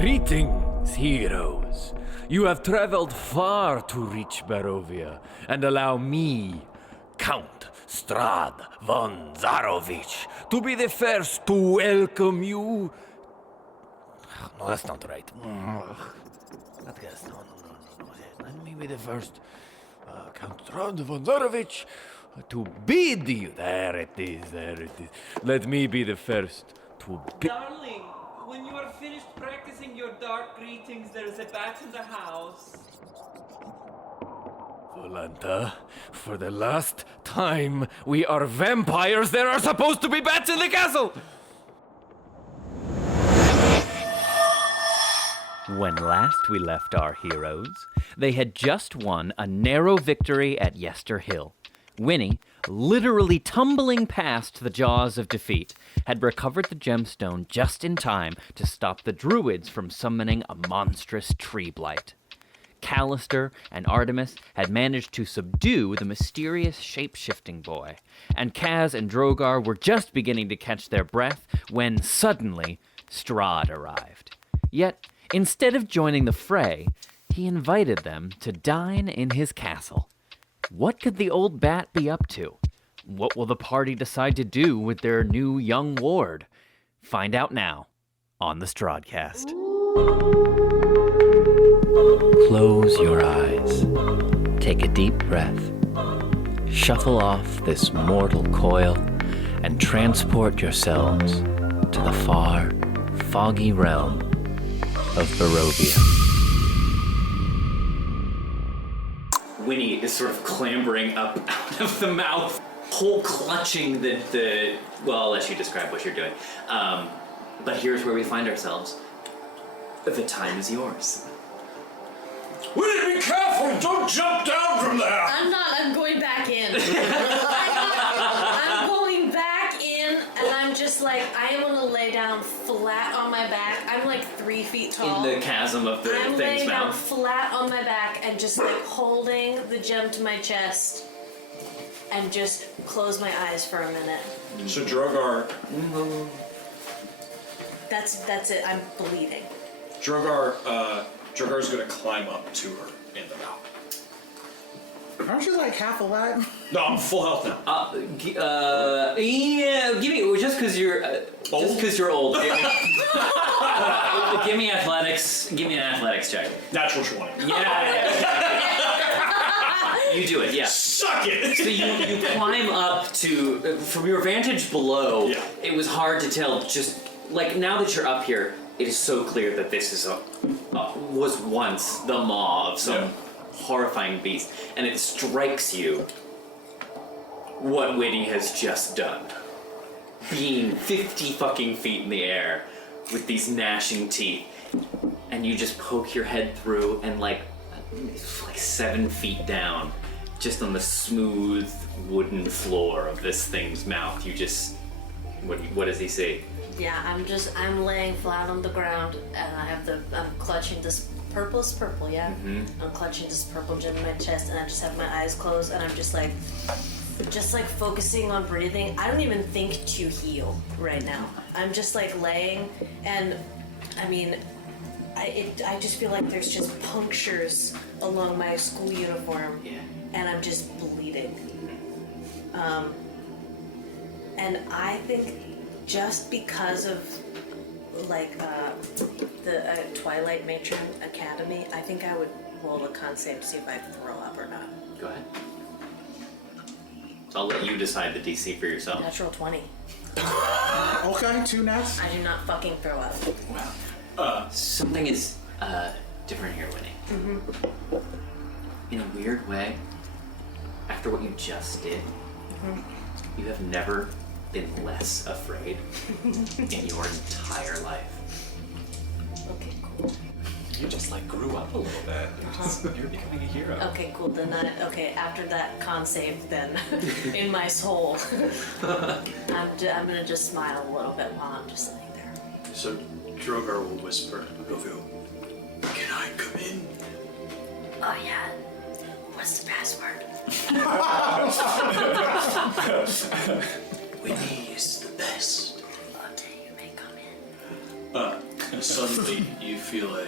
Greetings, heroes. You have traveled far to reach Barovia, and allow me, Count Strahd von Zarovich, to be the first to welcome you. No, that's not right. Let me be the first, Count Strahd von Zarovich, to bid you. There it is. Let me be the first to bid. Darling, when you are finished practicing your dark greetings, there is a bat in the house. Volanta, for the last time, we are vampires. There are supposed to be bats in the castle! When last we left our heroes, they had just won a narrow victory at Yester Hill. Winnie, literally tumbling past the jaws of defeat, had recovered the gemstone just in time to stop the druids from summoning a monstrous tree blight. Callister and Artemis had managed to subdue the mysterious shape-shifting boy, and Kaz and Drogar were just beginning to catch their breath when suddenly Strahd arrived. Yet, instead of joining the fray, he invited them to dine in his castle. What could the old bat be up to? What will the party decide to do with their new young ward? Find out now on the Strahdcast. Close your eyes. Take a deep breath. Shuffle off this mortal coil and transport yourselves to the far, foggy realm of Barovia. Winnie is sort of clambering up out of the mouth, whole clutching the well, I'll let you describe what you're doing. But here's where we find ourselves. The time is yours. Winnie, be careful! Don't jump down from there! I'm not. I'm going back in. I'm going back in, and I'm just like, I am going to lay down flat on my back. I'm like 3 feet tall. In the chasm of the I'm thing's laying down mouth. flat on my back and just like holding the gem to my chest and just close my eyes for a minute. So Drogar... That's it. I'm bleeding. Drogar's gonna climb up to her in the mouth. Aren't you like half alive? No, I'm full health now. Yeah, give me, just because you're old. Just because you're old. Give me athletics. Give me an athletics check. Natural 20. Yeah. You do it, yeah. Suck it! So you climb up to, from your vantage below, Yeah. It was hard to tell, just, like, now that you're up here, it is so clear that this is was once the maw of some horrifying beast, and it strikes you what Winnie has just done. Being 50 fucking feet in the air with these gnashing teeth, and you just poke your head through, and like 7 feet down, just on the smooth wooden floor of this thing's mouth, you just, what does he say? Yeah, I'm laying flat on the ground and I'm clutching this purple, yeah? Mm-hmm. I'm clutching this purple gem in my chest and I just have my eyes closed and I'm just like focusing on breathing. I don't even think to heal right now. I'm just like laying and I mean, I just feel like there's just punctures along my school uniform and I'm just bleeding. And I think just because of like the Twilight Matron Academy, I think I would roll a con save to see if I throw up or not. Go ahead. I'll let you decide the DC for yourself. Natural 20. Okay, 2 nats. I do not fucking throw up. Wow. Something is different here, Winnie. Mm-hmm. In a weird way, after what you just did, you have never been less afraid in your entire life. Okay, cool. You just like grew up a little bit. You're becoming a hero. Okay, cool. Then after that con save, then in my soul, I'm gonna just smile a little bit while I'm just laying there. So Drogar will whisper, Govil, can I come in? Oh yeah. What's the password? Winnie is the best. Okay, you may come in. Suddenly, you feel a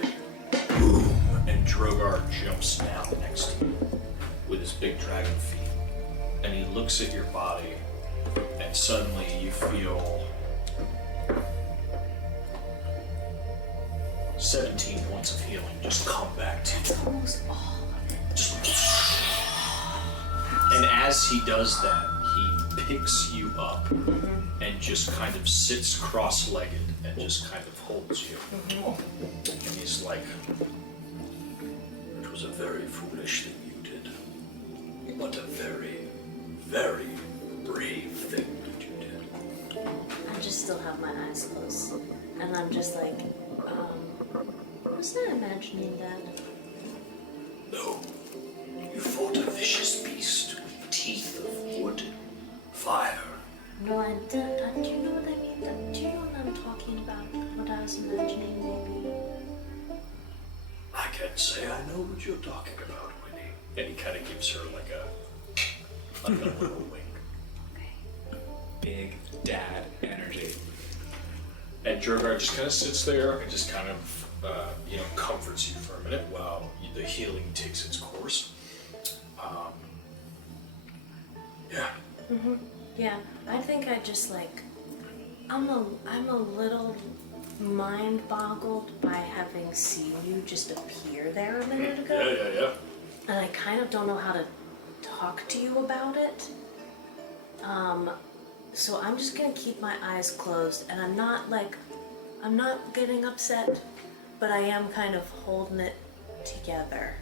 boom, and Drogar jumps down next to you with his big dragon feet. And he looks at your body, and suddenly you feel 17 points of healing just come back to you. Almost all of it. And as he does that, he picks you up and just kind of sits cross-legged and just kind of holds you. And he's like, it was a very foolish thing you did, but a very, very brave thing that you did. I just still have my eyes closed. And I'm just like, was I imagining that? No, you fought a vicious beast with teeth of wood, fire. No, I don't. Do you know what I mean? Do you know what I'm talking about? What I was imagining, maybe? I can't say I know what you're talking about, Winnie. And he kind of gives her like a little wink. Okay. Big dad energy. And Drogar just kind of sits there and just kind of, comforts you for a minute while the healing takes its course. Yeah. Yeah, I think I just like, I'm a little mind boggled by having seen you just appear there a minute ago. Yeah. And I kind of don't know how to talk to you about it. So I'm just gonna keep my eyes closed, and I'm not getting upset, but I am kind of holding it together.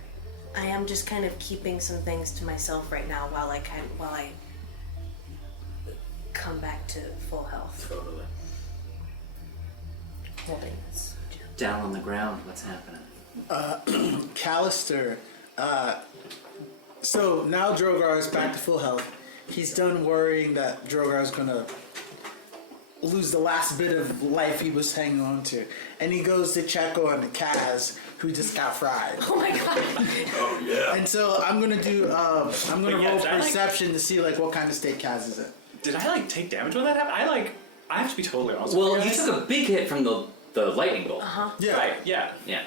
I am just kind of keeping some things to myself right now while I come back to full health. Totally. Holding this. Down on the ground, what's happening? Callister. So now Drogar is back to full health. He's done worrying that Drogar is gonna lose the last bit of life he was hanging on to, and he goes to check on Kaz, who just got fried. Oh my god! Oh yeah. And so I'm gonna Wait, roll did I, perception to see what kind of state Kaz is in. Did I take damage when that happened? I have to be totally honest. Well, with you guys. took a big hit from the lightning bolt. Yeah. Right. Yeah. Yeah.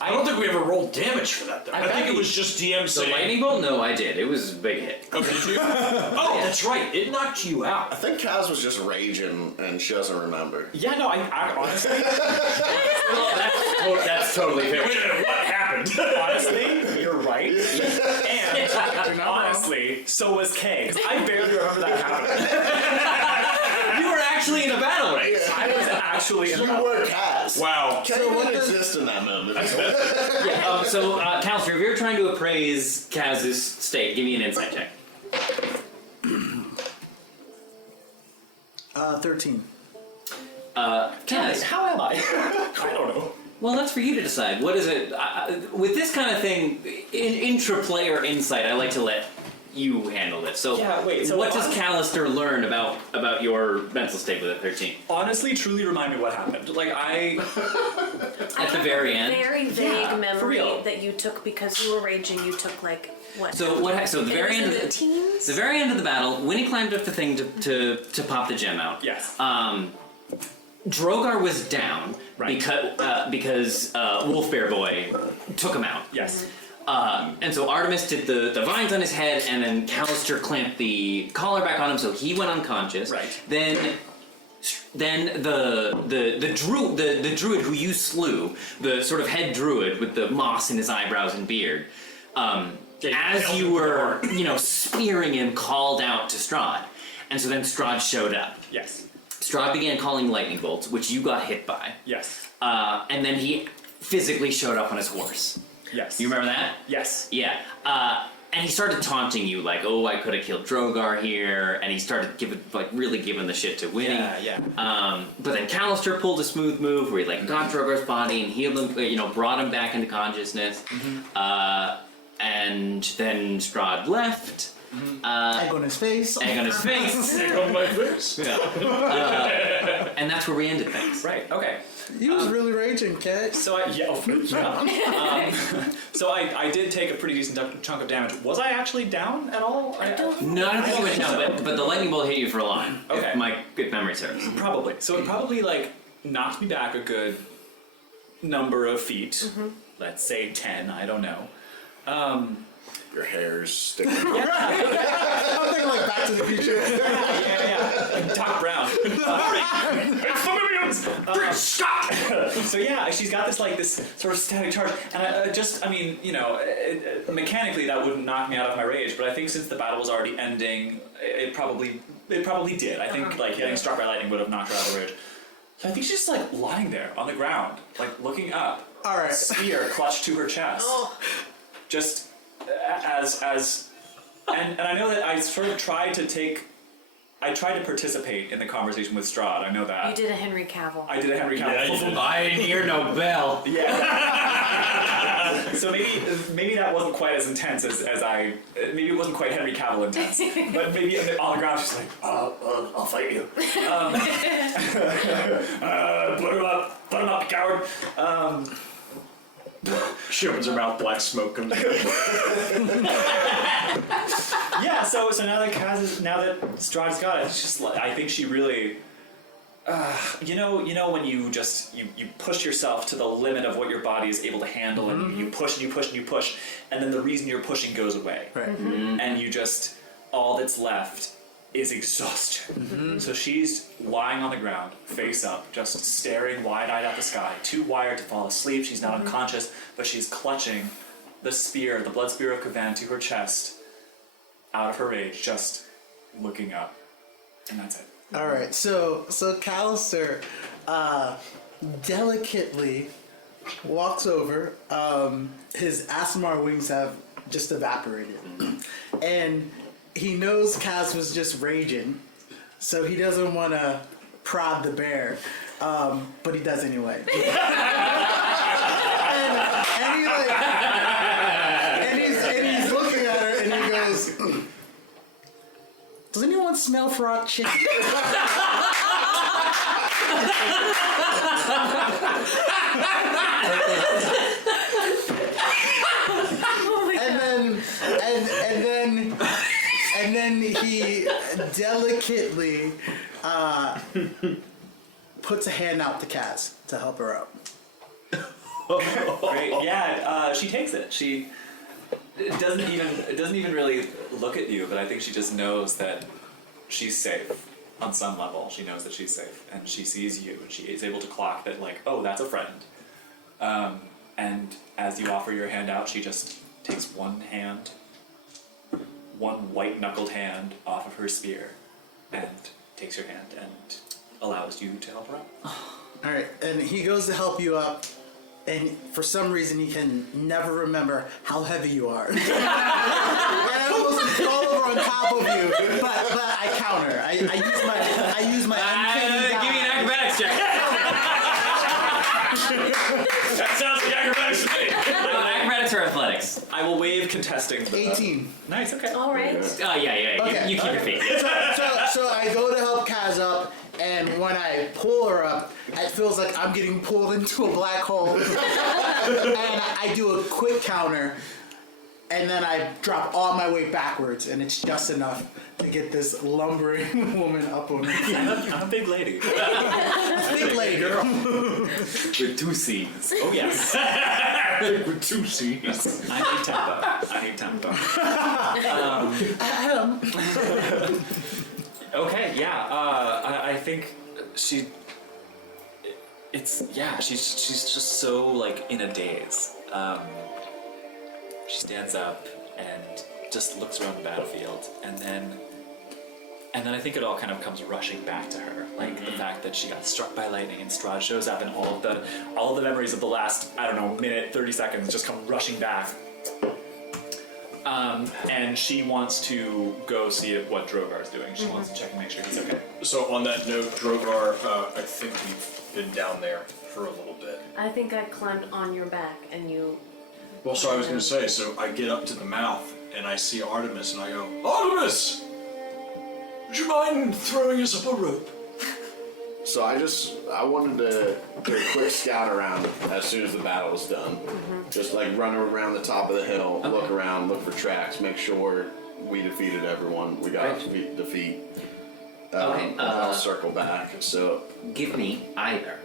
I don't think we ever rolled damage for that, though. I think it was just DM The saying. lightning bolt? No, I did. It was a big hit. Oh, did you? Oh, that's right. It knocked you out. I think Kaz was just raging and she doesn't remember. Yeah. No. I honestly. That's totally fair. Wait a minute, what happened? Honestly, you're right. And honestly, so was Kay. 'Cause I barely remember that happening. You were actually in a battle race. I was actually in You were Kaz. Wow. Kay didn't exist in that moment. Callister, if you're trying to appraise Kaz's state, give me an insight check. 13. Kaz, How am I? I don't know. well, that's for you to decide. What is it? With this kind of thing, intra-player insight, I like to let you handle this. So, Yeah, wait, so what does Callister learn about your mental state with a 13? Honestly, truly remind me what happened. At the very end? Very vague Yeah, for memory real. that you took because you were raging. You took what? So the very end of the teens. the very end of the battle, Winnie climbed up the thing to pop the gem out. Yes. Drogar was down Right. because Wolf Bear Boy took him out. Yes. And so Artemis did the vines on his head, and then Callister clamped the collar back on him, so he went unconscious. Right. Then the druid who you slew, the sort of head druid with the moss in his eyebrows and beard, as you were spearing him, called out to Strahd, and so then Strahd showed up. Yes. Strahd began calling lightning bolts, which you got hit by. Yes. And then he physically showed up on his horse. Yes. You remember that? Yes. Yeah. And he started taunting you, like, "Oh, I could have killed Drogar here," and he started really giving the shit to Winnie. Yeah. But then Callister pulled a smooth move where he got Drogar's body and healed him, brought him back into consciousness. And then Strahd left. Egg on his face. Egg on his face. Egg on my face. Yeah. And that's where we ended things. Right. Okay. He was really raging, Kat. So I did take a pretty decent chunk of damage. Was I actually down at all? I don't. No, I don't think you went down, but the lightning bolt hit you for a line. Okay. If memory serves. Probably. So it probably knocked me back a good number of feet. Let's say 10, I don't know. Your hair's sticking. I'm thinking like Back to the Future. Yeah. Doc Brown. So yeah, she's got this sort of static charge, and mechanically that wouldn't knock me out of my rage, but I think since the battle was already ending, it probably did. I think getting struck by lightning would have knocked her out of the rage. So I think she's just lying there on the ground, looking up. All right. Spear clutched to her chest. Just and I know that I sort of tried to participate in the conversation with Strahd. I know that. You did a Henry Cavill. I did a Henry Cavill. I didn't hear no bell. Yeah. So maybe that wasn't quite as intense as I. Maybe it wasn't quite Henry Cavill intense. But maybe on the ground she's like, I'll fight you. Put him up, coward. She opens her mouth, black smoke comes out. Yeah, so now that Strahd's got it, it's just I think she really, you know when you push yourself to the limit of what your body is able to handle, and you push and you push and you push, and then the reason you're pushing goes away, Right. and you just all that's left is exhaustion. So she's lying on the ground, face up, just staring wide-eyed at the sky, too wired to fall asleep. She's not unconscious, but she's clutching the spear, the blood spear of Kavan, to her chest, out of her rage, just looking up. And that's it. All right. So Callister delicately walks over. His Aasimar wings have just evaporated, and he knows Kaz was just raging, so he doesn't want to prod the bear, but he does anyway. and he's looking at her, and he goes, "Does anyone smell frog chicken?" And then he delicately puts a hand out to Kaz to help her out. Great. Yeah, she takes it. She doesn't even really look at you, but I think she just knows that she's safe on some level. She knows that she's safe, and she sees you, and she is able to clock that, oh, that's a friend. And as you offer your hand out, she just takes one white-knuckled hand off of her spear, and takes your hand and allows you to help her up. All right, and he goes to help you up, and for some reason he can never remember how heavy you are. And I almost fall over on top of you, but I counter. I use my uncanny Give me an acrobatics check. That sounds like acrobatics to me. Acrobatics or athletics? I will waive contesting. 18. Nice, okay. All right. Oh, yeah. Okay. You keep your feet. So I go to help Kaz up, and when I pull her up, it feels like I'm getting pulled into a black hole. And I do a quick counter, and then I drop all my weight backwards, and it's just enough to get this lumbering woman up on me. I'm a big lady. Big lady girl. With 2 C's. Oh, yes. With 2 C's. I need tempo. Okay, yeah. I think she's just so in a daze. She stands up and just looks around the battlefield, and then I think it all kind of comes rushing back to her, the fact that she got struck by lightning, and Strahd shows up, and all of the memories of the last minute, 30 seconds just come rushing back. And she wants to go see what Drogar's doing. She wants to check and make sure he's okay. So on that note, Drogar, I think we've been down there for a little bit. I think I climbed on your back and you... Well, so I was going to say, so I get up to the mouth and I see Artemis and I go, Artemis! Would you mind throwing us up a rope? So I wanted to do a quick scout around as soon as the battle was done. Just run around the top of the hill, look around, look for tracks, make sure we defeated everyone. We got defeat. Okay, and I'll circle back. So Give me either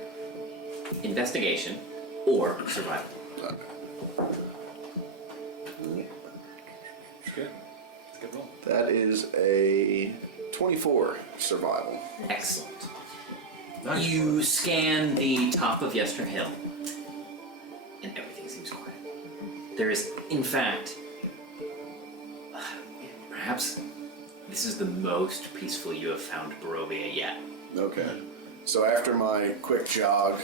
investigation or survival. It's good. It's a good roll. That is a 24 survival. Excellent. Nice. You scan the top of Yester Hill, and everything seems quiet. There is, in fact, perhaps this is the most peaceful you have found Barovia yet. Okay. So after my quick jog,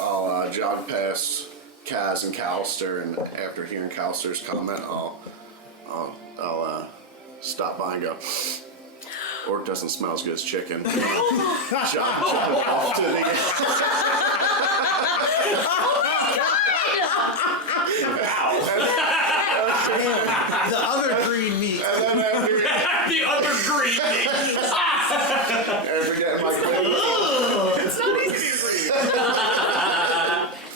I'll jog past Kaz and Callister, and after hearing Callister's comment, I'll stop by and go, Orc doesn't smell as good as chicken. jog off to the... The other green meat. And then after The other green meat. getting my quick... It's not easy to breathe.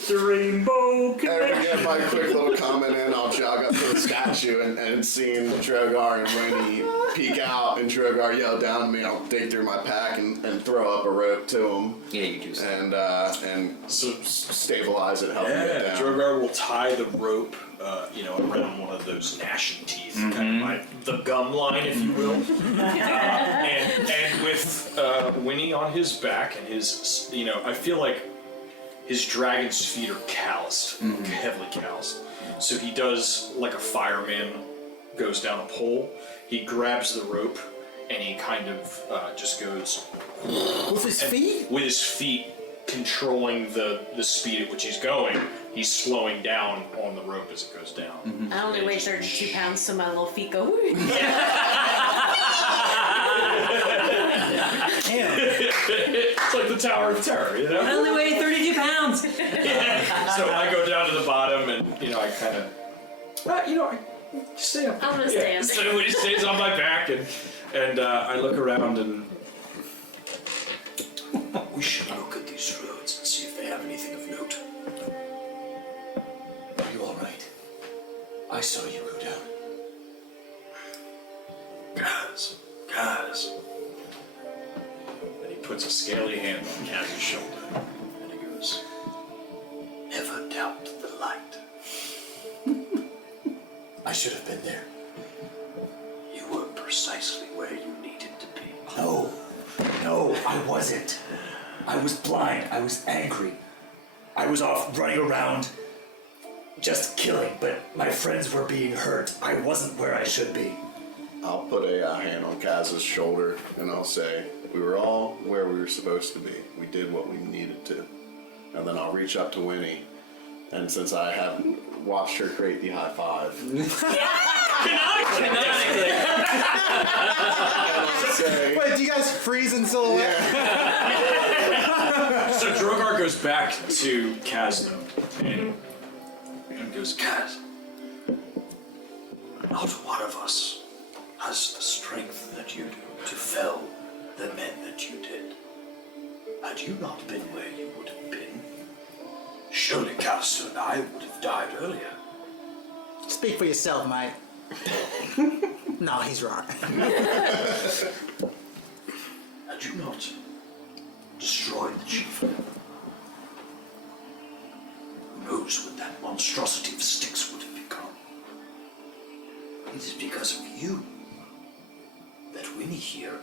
The rainbow After getting my quick little comment in, I'll jog up to the statue and seeing Drogar and Winnie peek out and Drogar yell down at me, I'll dig through my pack and throw up a rope to him. Yeah, you do so. And stabilize it, help him get down. Drogar will tie the rope, around one of those gnashing teeth, kind of like the gum line, if you will. And with Winnie on his back and his, I feel like his dragon's feet are calloused, heavily calloused. So he does like a fireman goes down a pole. He grabs the rope and he kind of just goes With his feet? with his feet controlling the speed at which he's going. He's slowing down on the rope as it goes down. I only weigh 32 pounds, so my little feet go. It's like the Tower of Terror, I only weigh 32 pounds! So I go down to the bottom and, I kind of, I stay up. I'm gonna stand. So he stays on my back and I look around and we should look at these roads and see if they have anything of note. Are you alright? I saw you go down. Guys. And he puts a scaly hand on Kaz's shoulder and he goes, never doubt the light. I should have been there. You were precisely where you needed to be. No, I wasn't. I was blind. I was angry. I was off running around just killing, but my friends were being hurt. I wasn't where I should be. I'll put a hand on Kaz's shoulder and I'll say, we were all where we were supposed to be. We did what we needed to. And then I'll reach up to Winnie, and since I haven't watched her create the high five, Canonically! I'll say, Wait, do you guys freeze in silhouette? So Drogar goes back to Kaz though, and goes, Kaz, not one of us has the strength that you do to fell the men that you did. Had you not been where you would have been, surely Callister and I would have died earlier. Speak for yourself, mate. No, he's right. Had you not destroyed the chief, who knows what that monstrosity of Styx would have become? It is because of you that Winnie here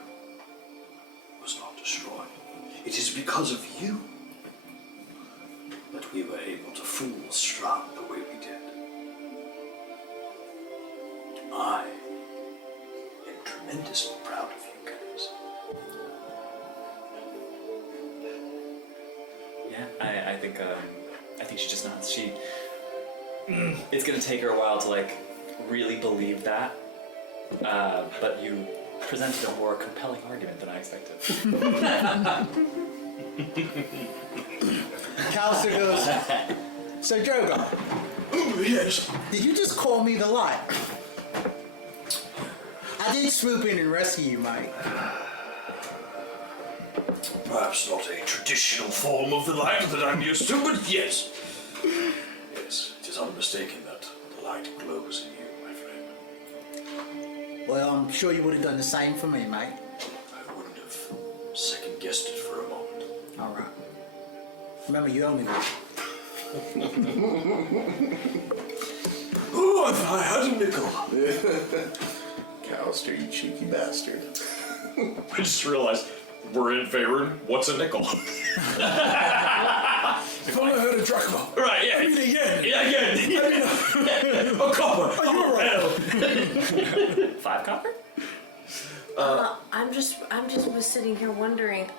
was not destroyed. It is because of you that we were able to fool Strahd the way we did. I am tremendously proud of you guys. Yeah, I think she just nods. It's gonna take her a while to really believe that, but you presented a more compelling argument than I expected. Callister goes, so Drogar, Yes. did you just call me the light? I did swoop in and rescue you, mate. Perhaps not a traditional form of the light that I'm used to, but yes. Yes, it is unmistaken that the light glows in you, my friend. Well, I'm sure you would have done the same for me, mate. I wouldn't have second-guessed it for a moment. All right. Remember, you owe me one. Oh, if I had a nickel. Callister, you cheeky bastard. I just realized we're in favor. What's a nickel? If I had a drachma. Right, yeah. I mean, again. Yeah, again. A copper. Oh, you were right. 5 copper? I'm just was sitting here wondering,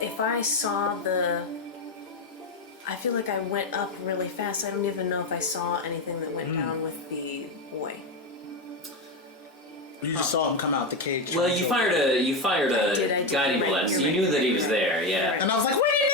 if I saw I feel like I went up really fast. I don't even know if I saw anything that went down with the boy. You just saw him come out the cage. Well, you fired a did, guiding right, bolt, so you're you right. knew that he was there, yeah. And I was like, Winnie,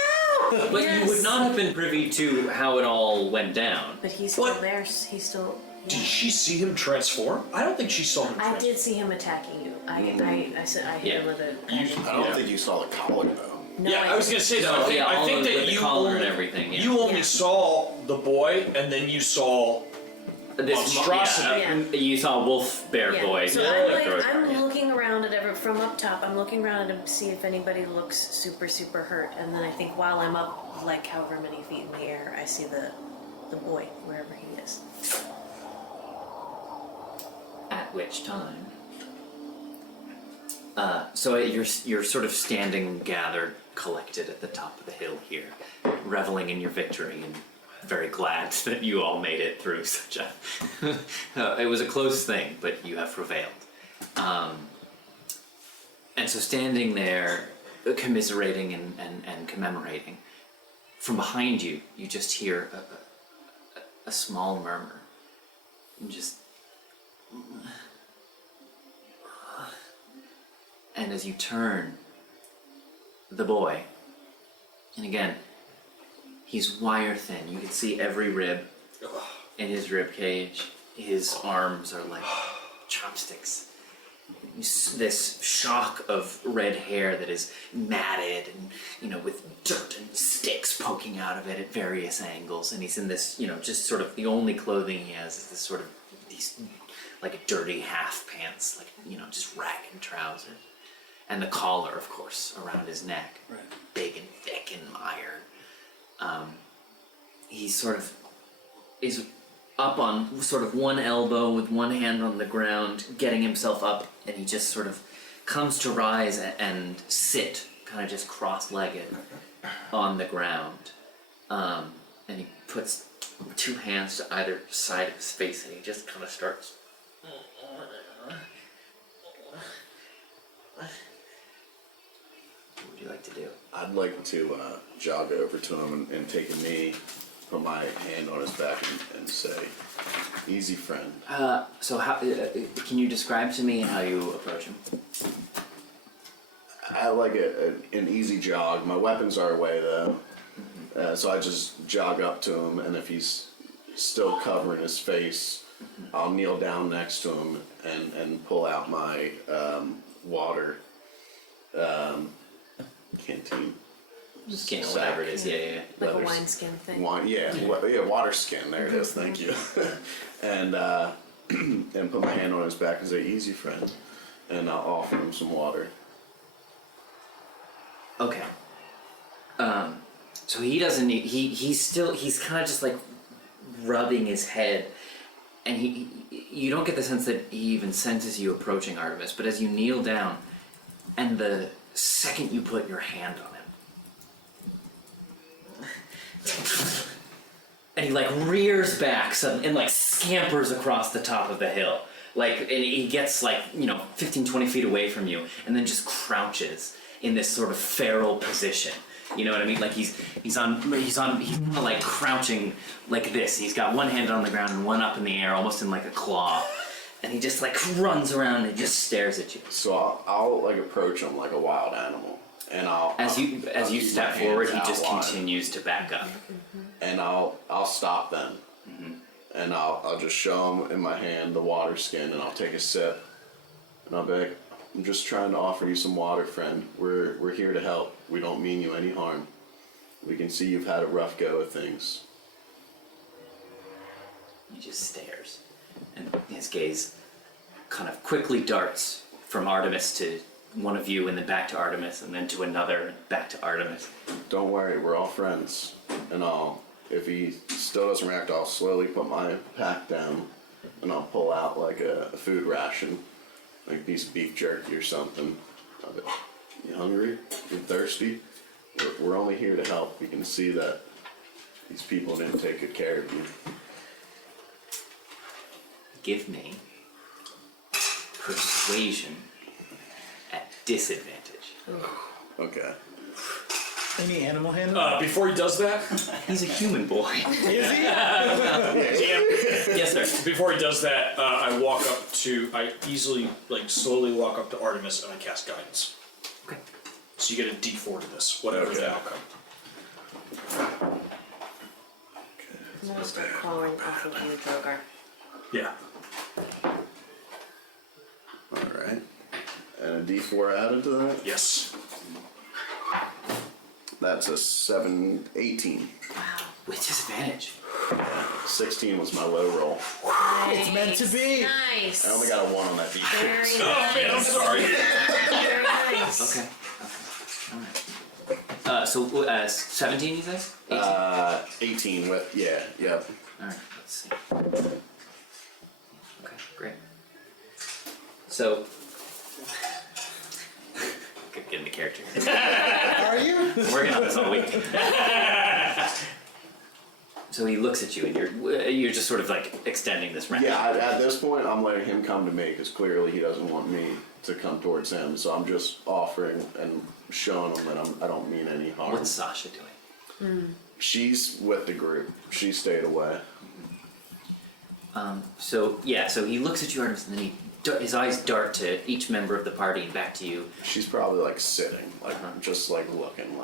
no! But Yes. you would not have been privy to how it all went down. But he's still What? there. He's still. Did she see him transform? I don't think she saw him I transform. did see him attacking you. I said I hit him with a. I don't think you saw the collar though. No, Yeah, I was gonna say that. No, I think, yeah, I all think of that the you collar only, and everything, yeah. you only Yeah. saw the boy, and then you saw monstrosity. Yeah. You saw Wolf Bear Yeah. Boy. So Drogar, I'm yeah. looking around at from up top. I'm looking around to see if anybody looks super hurt, and then I think while I'm up, like however many feet in the air, I see the boy wherever he is. At which time, so you're sort of standing gathered, collected at the top of the hill here, reveling in your victory and very glad that you all made it through such a. It was a close thing, but you have prevailed. And so standing there, commiserating and commemorating, from behind you, you just hear a small murmur, and just. And as you turn, the boy, and again, he's wire thin. You can see every rib in his rib cage. His arms are like chopsticks. This shock of red hair that is matted and, with dirt and sticks poking out of it at various angles. And he's in this, just sort of the only clothing he has is this sort of these like dirty half pants, like, just ragged trousers. And the collar, of course, around his neck, right. Big and thick and iron. He sort of is up on sort of one elbow with one hand on the ground, getting himself up, and he just sort of comes to rise and sit, kind of just cross-legged on the ground. And he puts 2 hands to either side of his face, and he just kind of starts. What would you like to do? I'd like to jog over to him and take a knee, put my hand on his back and say, "Easy, friend." So how can you describe to me how you approach him? I like an easy jog. My weapons are away though, so I just jog up to him, and if he's still covering his face, I'll kneel down next to him and pull out my water canteen. Skin, whatever it is, yeah. Like a wineskin thing. Water skin. There it is. Thank you. And put my hand on his back and say, "Easy, friend," and I'll offer him some water. Okay. So he doesn't need. He's kind of just like rubbing his head, and you don't get the sense that he even senses you approaching Artemis. But as you kneel down, and the second you put your hand on him, and he like rears back suddenly and like scampers across the top of the hill, and he gets 15, 20 feet away from you, and then just crouches in this sort of feral position. You know what I mean? Like he's like crouching like this. He's got one hand on the ground and one up in the air, almost in like a claw. And he just like runs around and just stares at you. So I'll like approach him like a wild animal, and As you step forward, he just continues to back up. And I'll stop then, and I'll just show him in my hand the water skin, and I'll take a sip, and I'll be like, "I'm just trying to offer you some water, friend. We're here to help. We don't mean you any harm. We can see you've had a rough go of things." He just stares, and his gaze kind of quickly darts from Artemis to one of you, and then back to Artemis, and then to another, and back to Artemis. Don't worry, we're all friends. And if he still doesn't react, I'll slowly put my pack down and I'll pull out like a food ration, like a piece of beef jerky or something. You hungry? You thirsty? We're only here to help. We can see that these people didn't take good care of you. Give me persuasion at disadvantage. Okay. Any animal handling? Before he does that, He's a human boy. Is he? Yes, sir. before he does that, I easily, slowly walk up to Artemis and I cast guidance. Okay. So you get a D4 to this, whatever the outcome. I'm gonna start crawling off of you, Drogar. Yeah. Alright. And a D4 added to that? Yes. That's a 18. Wow. With disadvantage. 16 was my low roll. It's meant to be. Nice. I only got a 1 on that D4. Very nice. Oh man, I'm sorry. Very nice. Okay. Alright. 17, you say? 18. 18 with, yep. Alright, let's see. Okay, great. So, get into character. Are you? I'm working on this all week. So he looks at you, and you're just sort of extending this range. Yeah, at this point, I'm letting him come to me because clearly he doesn't want me to come towards him. So I'm just offering and showing him that I don't mean any harm. What's Sasha doing? She's with the group. She stayed away. So he looks at you, Artemis, and then his eyes dart to each member of the party and back to you. She's probably sitting, just looking,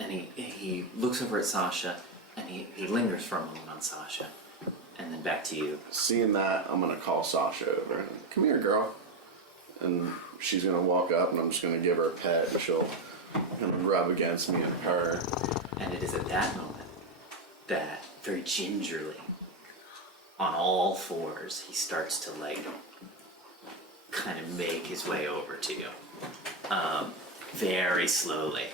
And he looks over at Sasha, and he lingers for a moment on Sasha, and then back to you. Seeing that, I'm gonna call Sasha over. Come here, girl. And she's gonna walk up, and I'm just gonna give her a pet, and she'll kind of rub against me and purr. And it is at that moment that, very gingerly, on all fours, he starts to kind of make his way over to you, very slowly.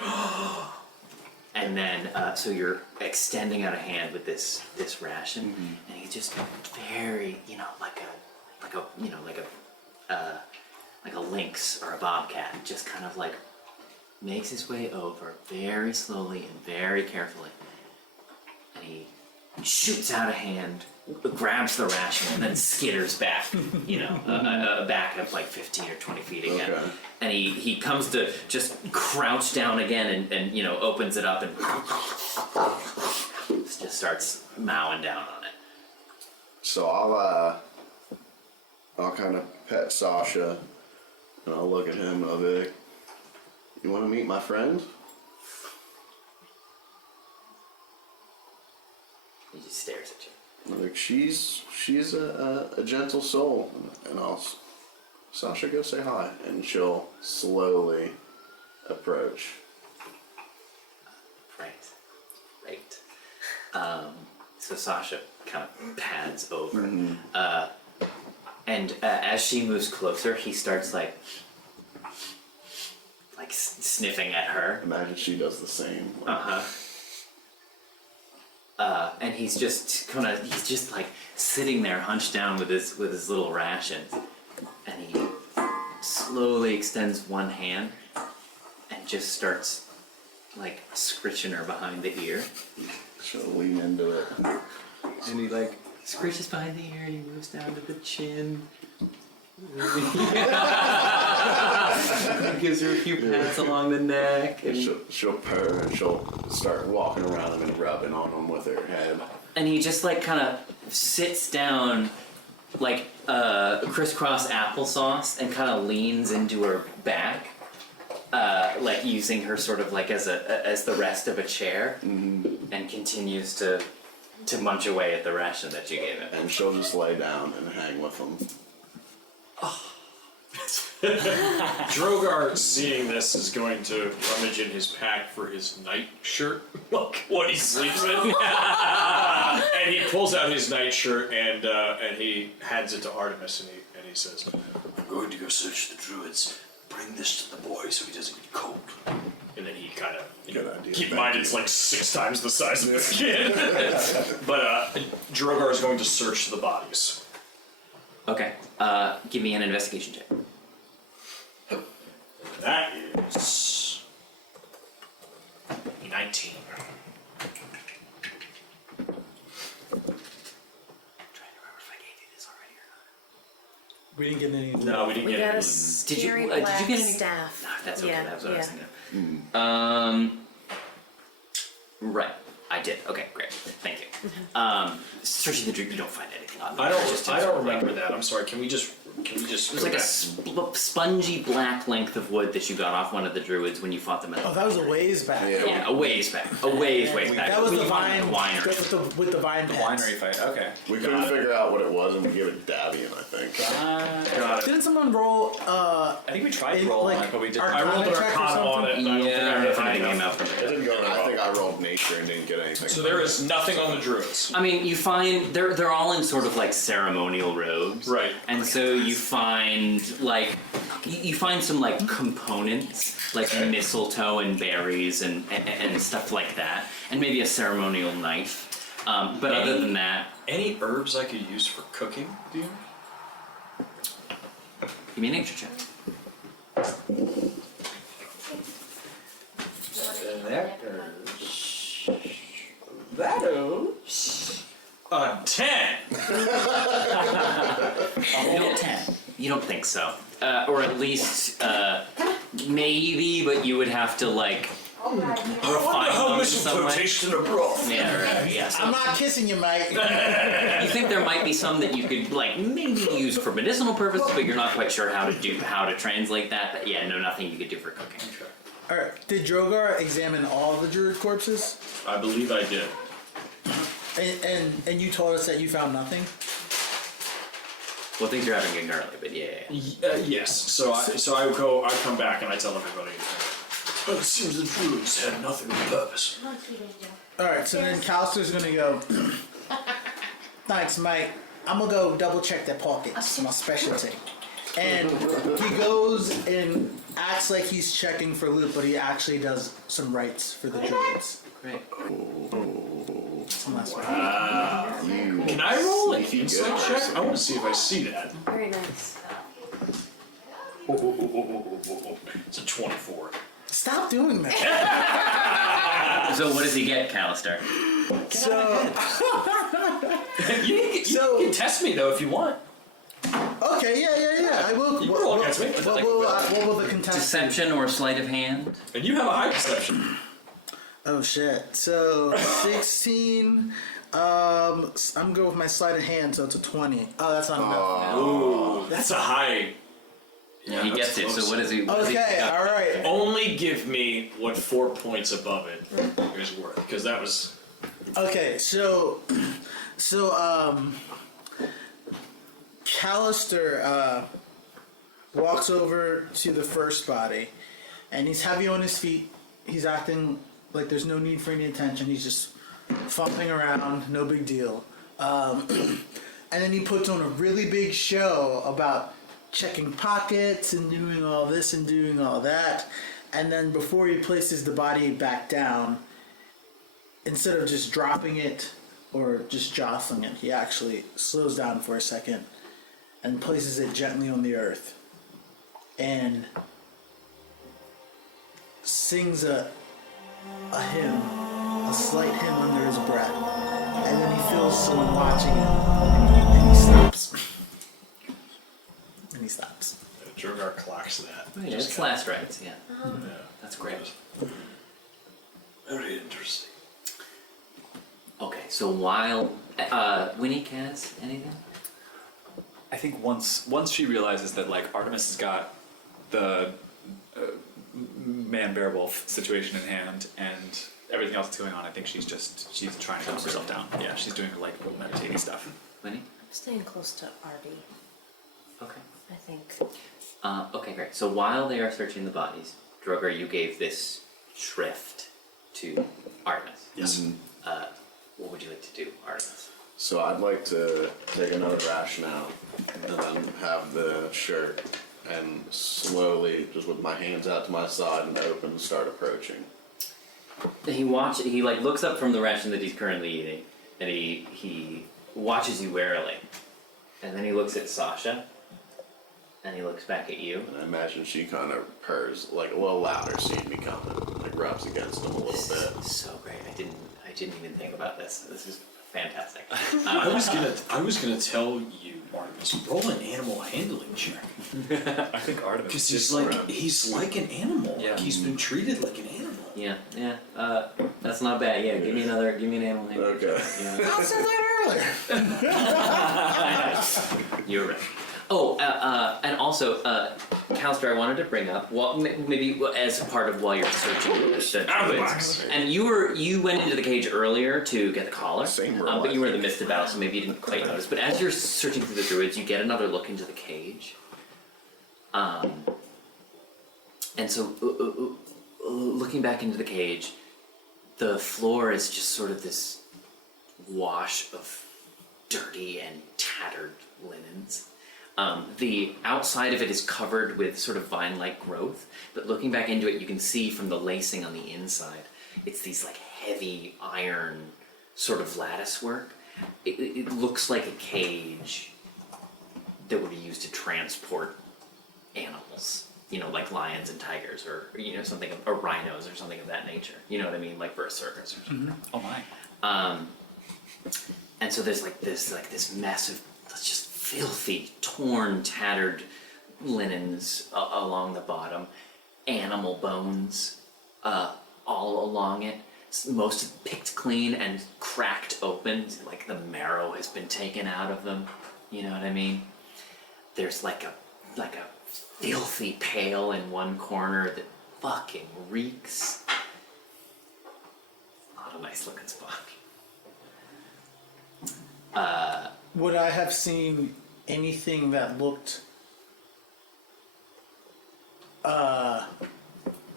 And then, so you're extending out a hand with this ration, and he just very, like a lynx or a bobcat, just kind of makes his way over very slowly and very carefully, and he shoots out a hand, grabs the ration, and then skitters back, back up 15 or 20 feet again. Okay. And he comes to just crouch down again and opens it up and just starts mowing down on it. So I'll kind of pet Sasha, and I'll look at him and I'll be like, "You want to meet my friend?" He just stares at you. She's a gentle soul, and Sasha, go say hi, and she'll slowly approach. Right. So Sasha kind of pads over, and as she moves closer, he starts sniffing at her. Imagine she does the same. And he's just sitting there hunched down with his little rations, and he slowly extends one hand and just starts scritching her behind the ear. She'll lean into it. And he scritches behind the ear and he moves down to the chin. Gives her a few pats along the neck. And She'll purr and she'll start walking around him and rubbing on him with her head. And he just kind of sits down crisscross applesauce and kind of leans into her back, using her sort of as the rest of a chair, and continues to munch away at the ration that you gave him. And she'll just lay down and hang with him. Drogar, seeing this, is going to rummage in his pack for his night shirt, what he sleeps in. And he pulls out his night shirt and he hands it to Artemis, and he says, going to go search the druids. Bring this to the boy so he doesn't get cold. And then he kind of, keep in mind it's like 6 times the size of this kid. But Drogar is going to search the bodies. Okay. Give me an investigation check. That is 19. We didn't get any. No, we didn't We get got a it. scary did you black get any- staff. No, that's okay. Yeah, That's what I was yeah. thinking. Right. I did. Okay, great. Thank you. Searching the drink, you don't find anything on them. I Just don't remember that. I'm sorry. Can we just It was go like a back? spongy black length of wood that you got off one of the druids when you fought them at Oh, that was a ways back. yeah, a ways back. A ways back. That was When the you found it at vine. the winery. With the vine. The pets. winery fight. Okay. We couldn't figure out what it was, and we gave it Davian, I think. Got it. Didn't someone roll? I think we tried to roll on it, but we didn't. I rolled an check or Arcana on it. And I don't think I Yeah, got if anything anything came out out from It it. didn't go. I think I rolled nature and didn't get anything. So there is nothing on the druids. I mean, you find they're all in sort of like ceremonial robes, Right. And so you find like you find some like components like mistletoe and berries and stuff like that, and maybe a ceremonial knife. But other than that, Any herbs I could use for cooking, do you? give me a nature check. That 10! You don't think so, or at least maybe, but you would have to like refine them in some way. in a broth. Yeah, right, yeah. So I'm not kissing you, Mike. you think there might be some that you could like maybe use for medicinal purposes, but you're not quite sure how to translate that. But yeah, no, nothing you could do for cooking. All right. Did Drogar examine all the druid corpses? I believe I did. And you told us that you found nothing. Well, things are having getting early, but yeah. Yes. So I come back and I tell everybody. But it seems the druids had nothing of purpose. All right. So then Callister's gonna go. Thanks, Mike. I'm gonna go double check their pockets. My specialty. And he goes and acts like he's checking for loot, but he actually does some rites for the druids. Great. Some last Can I roll an insight check? I want to see if I see that. Very nice. It's a 24. Stop doing that. So what does he get, Callister? So You can test me though if you want. okay, yeah. I will. You can roll against me. What will the contestant? Deception or sleight of hand? And you have a high perception. Oh shit. So 16. I'm gonna go with my sleight of hand, so it's a 20. Oh, that's not enough. Ooh, that's a high. Yeah, He that's gets it. close. So what is he? Okay, all right. Only give me what 4 points above it is worth, because that was. Okay, so Callister walks over to the first body, and he's heavy on his feet. He's acting like there's no need for any attention. He's just fumbling around, no big deal. And then he puts on a really big show about checking pockets and doing all this and doing all that. And then before he places the body back down, instead of just dropping it or just jostling it, he actually slows down for a second and places it gently on the earth and sings a hymn, a slight hymn under his breath. And then he feels someone watching him and he stops. And he stops. Drogar clocks that. Oh, yeah, it's last rites. Yeah, that's great. Very interesting. Okay, so while Winnie casts anything? I think once she realizes that like Artemis has got the man bearwolf situation in hand and everything else that's going on, I think she's trying to calm herself down. Yeah, she's doing like meditating stuff. Winnie? I'm staying close to Artie, Okay. I think. Okay, great. So while they are searching the bodies, Drogar, you gave this shrift to Artemis. Yes. What would you like to do, Artemis? So I'd like to take another ration out and then have the shirt and slowly, just with my hands out to my side and open, start approaching. He like looks up from the ration that he's currently eating, and he watches you warily, and then he looks at Sasha, and he looks back at you. And I imagine she kind of purrs like a little louder, seeing me coming, like rubs against him a little bit. So great. I didn't even think about this. This is fantastic. I was gonna tell you, Artemis, roll an animal handling check. I think Artemis. Because he's like an animal. Yeah. Like he's been treated like an animal. Yeah. That's not bad. Yeah, give me an animal name. Okay. Yeah. I said that earlier. You're right. Oh, and also, Callister, I wanted to bring up, well, maybe as a part of while you're searching the Out of the druids, box. and you went into the cage earlier to get the collar, Same but roll, you were in I the midst of battle, so maybe you didn't quite notice. But as you're searching through the druids, you get another look into the cage, and so looking back into the cage, the floor is just sort of this wash of dirty and tattered linens. The outside of it is covered with sort of vine-like growth, but looking back into it, you can see from the lacing on the inside, it's these like heavy iron sort of lattice work. It looks like a cage that would be used to transport animals, like lions and tigers, or something, or rhinos or something of that nature. You know what I mean, like for a circus or something. Mm-hmm. Oh my. And so there's this mess of just filthy, torn, tattered linens along the bottom, animal bones all along it. Most picked clean and cracked open, like the marrow has been taken out of them. You know what I mean? There's like a filthy pail in one corner that fucking reeks. Not a nice looking spot. Would I have seen anything that looked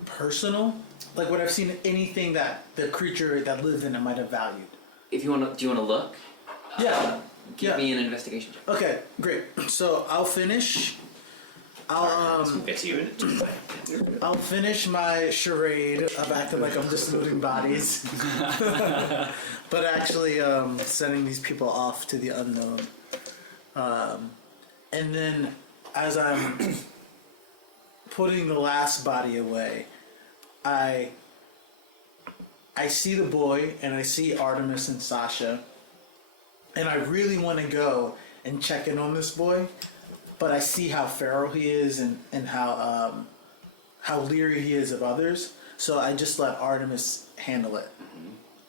personal? Like, would I have seen anything that the creature that lived in it might have valued? If you want to, do you want to look? Yeah. Give me an investigation check. Okay, great. So I'll finish. I'll It's you. I'll finish my charade of acting like I'm just looting bodies, but actually sending these people off to the unknown. And then, as I'm putting the last body away, I see the boy and I see Artemis and Sasha, and I really want to go and check in on this boy. But I see how feral he is and how leery he is of others. So I just let Artemis handle it.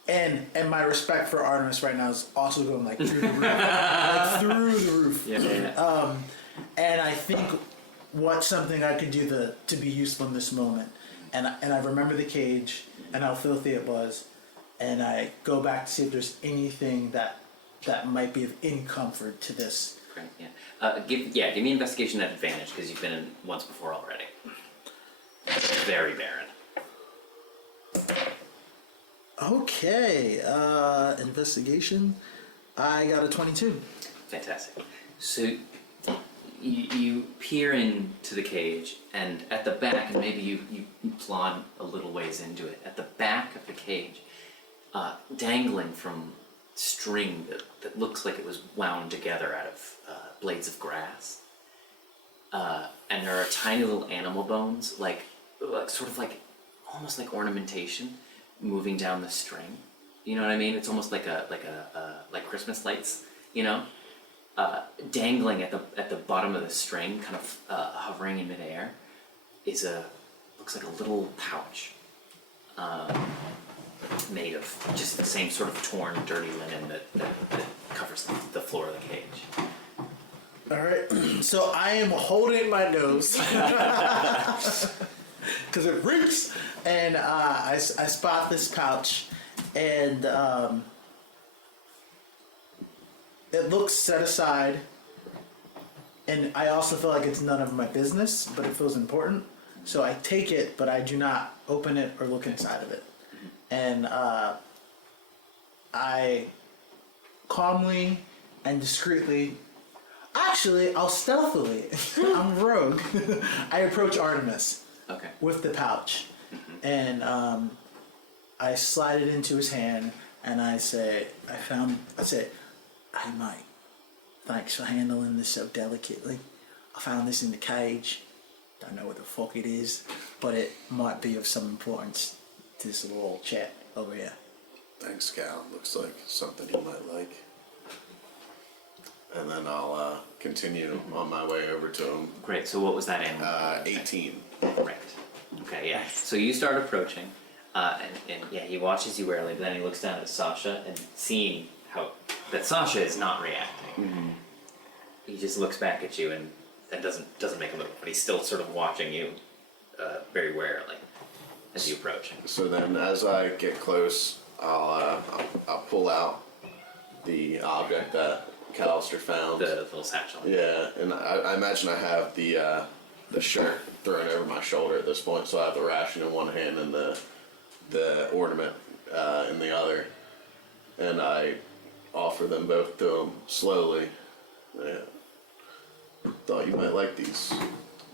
And my respect for Artemis right now is also going like through the roof. Like through the roof. Yeah. And I think what's something I could do to be useful in this moment. And I remember the cage and how filthy it was. And I go back to see if there's anything that might be of any comfort to this. Great. Yeah. Give me investigation at advantage because you've been in once before already. Very barren. Okay, investigation. I got a 22. Fantastic. So you peer into the cage, and at the back, and maybe you plod a little ways into it. At the back of the cage, dangling from string that looks like it was wound together out of blades of grass, and there are tiny little animal bones, like sort of like almost like ornamentation, moving down the string. You know what I mean? It's almost like like Christmas lights. Dangling at the bottom of the string, kind of hovering in midair, looks like a little pouch. Made of just the same sort of torn, dirty linen that covers the floor of the cage. All right, so I am holding my nose because it reeks, and I spot this pouch, and it looks set aside, and I also feel like it's none of my business, but it feels important, so I take it, but I do not open it or look inside of it. And I calmly and discreetly. Actually, I'll stealthily. I'm rogue. I approach Artemis with the pouch, and I slide it into his hand, and I say, "Hey mate, thanks for handling this so delicately. I found this in the cage. Don't know what the fuck it is, but it might be of some importance to this little old chap over here." Thanks, Cal. Looks like something you might like. And then I'll continue on my way over to him. Great. So what was that animal? 18. Right. Okay. Yeah. So you start approaching, and yeah, he watches you warily, but then he looks down at Sasha and seeing that Sasha is not reacting. He just looks back at you and doesn't make a move, but he's still sort of watching you very warily as you approach. So then, as I get close, I'll pull out the object that Callister found. The little satchel. Yeah, and I imagine I have the shirt thrown over my shoulder at this point, so I have the ration in one hand and the ornament in the other, and I offer them both to him slowly. Yeah. Thought you might like these.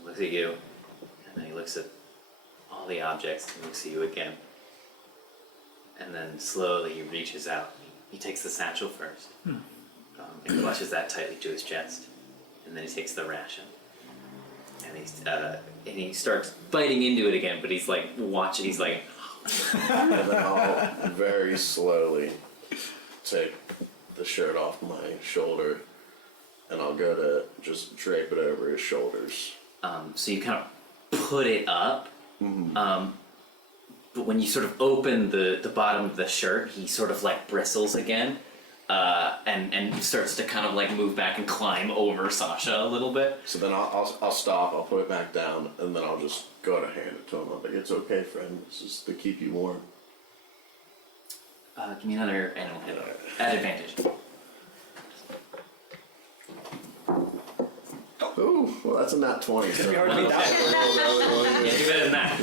Looks at you, and then he looks at all the objects, and looks at you again, and then slowly he reaches out. He takes the satchel first, and clutches that tightly to his chest, and then he takes the ration, and he starts biting into it again. But he's like watching. He's like, and then I'll very slowly take the shirt off my shoulder, and I'll go to just drape it over his shoulders. So you kind of put it up, but when you sort of open the bottom of the shirt, he sort of like bristles again, and starts to kind of like move back and climb over Sasha a little bit. So then I'll stop, I'll put it back down, and then I'll just go to hand it to him. I'm like, "It's okay, friend. This is to keep you warm." Give me another animal hit at advantage. Ooh, well, that's a nat 20. So. hard to beat that. Yeah, do better than that.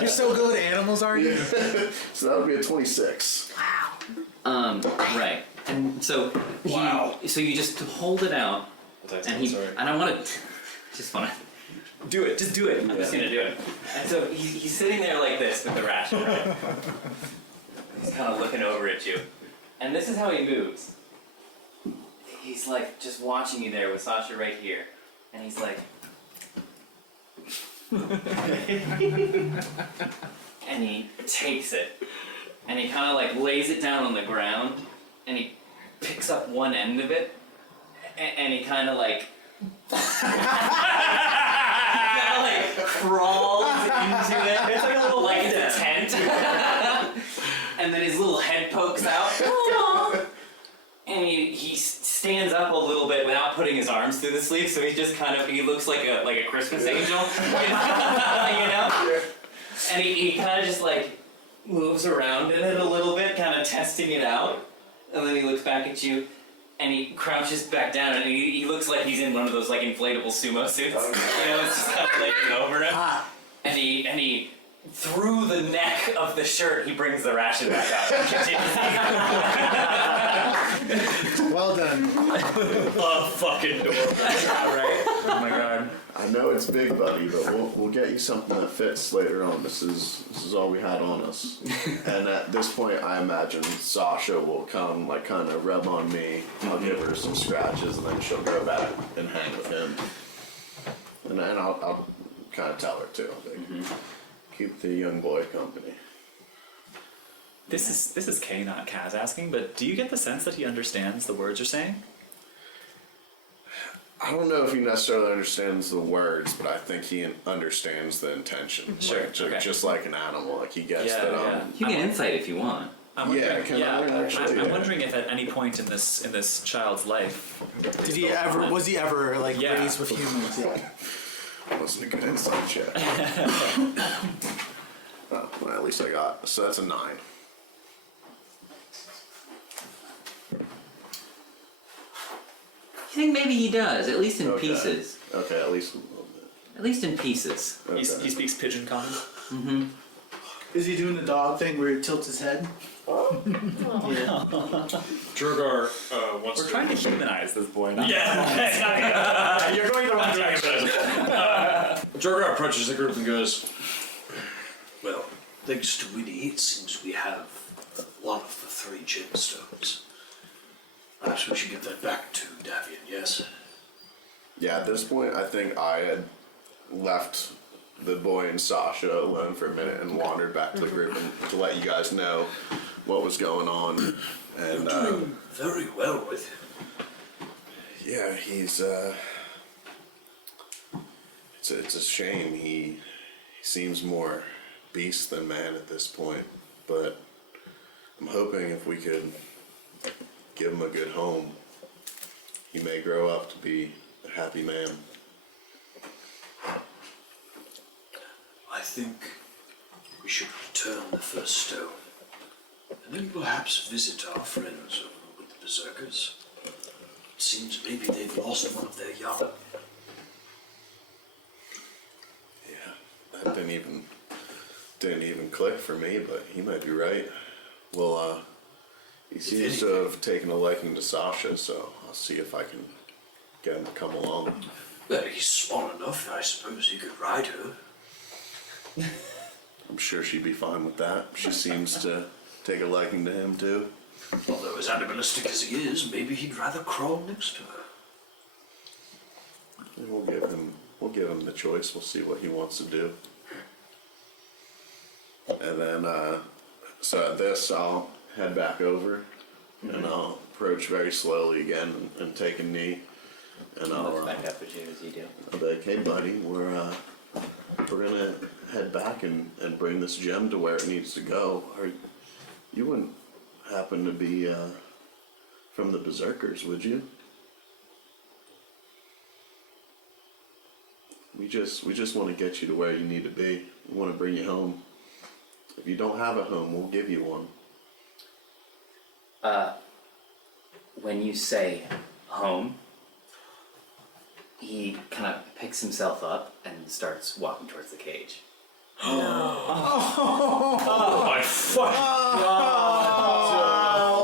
You're so good with animals, are you? So that would be a 26. Right. And so so you just hold it out, and I want to just want to Do it. Just do it. I'm just gonna do it. And so he's sitting there like this with the ration, right? He's kind of looking over at you, and this is how he moves. He's like just watching you there with Sasha right here, and he's like, and he takes it, and he kind of like lays it down on the ground, and he picks up one end of it, and he kind of like. Crawls into it. It's like a little like it's a tent. And then his little head pokes out. And he stands up a little bit without putting his arms through the sleeve, so he's just kind of he looks like a Christmas angel. You know? And he kind of just like moves around in it a little bit, kind of testing it out. And then he looks back at you. And he crouches back down, and he looks like he's in one of those like inflatable sumo suits. You know, it's just kind of like over him. And he through the neck of the shirt, he brings the ration back up. Well done. Oh, fucking adorable. Yeah, right? Oh my god. I know it's big, buddy, but we'll get you something that fits later on. This is all we had on us. And at this point, I imagine Sasha will come, like, kind of rub on me. I'll give her some scratches, and then she'll go back and hang with him. And then I'll kind of tell her too. Like, keep the young boy company. This is Kay, not Kaz asking, but do you get the sense that he understands the words you're saying? I don't know if he necessarily understands the words, but I think he understands the intention. Sure, Like, okay. Just like an animal, like he gets Yeah, that. yeah. You can insight if you want. I'm wondering, can I actually? I'm wondering if at any point in this child's life, Was he ever like Yeah. raised with humans? Yeah. Wasn't a good insight check. Oh, well, at least I got. So that's a 9. You think maybe he does, at least in Okay. pieces. Okay, at least a little bit. At least in pieces. Okay. he speaks Pigeon Common. Is he doing the dog thing where he tilts his head? Drogar wants We're trying to humanize this boy. Not Yeah. You're going the wrong direction. Drogar approaches the group and goes, well, thanks to Winnie, it seems we have one of the 3 gemstones. Perhaps we should give that back to Davian, yes? Yeah, at this point, I think I had left the boy and Sasha alone for a minute and wandered back to the group and to let you guys know what was going on. And Doing very well with him. yeah, he's it's a shame. He seems more beast than man at this point, but I'm hoping if we could give him a good home, he may grow up to be a happy man. I think we should return the first stone, and then perhaps visit our friends over with the Berserkers. It seems maybe they've lost one of their young. Yeah, that didn't even click for me, but he might be right. Well, he seems to have taken a liking to Sasha, so I'll see if I can get him to come along. Well, he's small enough, I suppose he could ride her. I'm sure she'd be fine with that. She seems to take a liking to him too. Although as animalistic as he is, maybe he'd rather crawl next to her. And we'll give him the choice. We'll see what he wants to do. And then, so at this, I'll head back over, and I'll approach very slowly again and take a knee, and I'll back up as you do. I'll be like, hey buddy, we're gonna head back and bring this gem to where it needs to go. You wouldn't happen to be from the Berserkers, would you? We just want to get you to where you need to be. We want to bring you home. If you don't have a home, we'll give you one. When you say home, he kind of picks himself up and starts walking towards the cage. Oh my fucking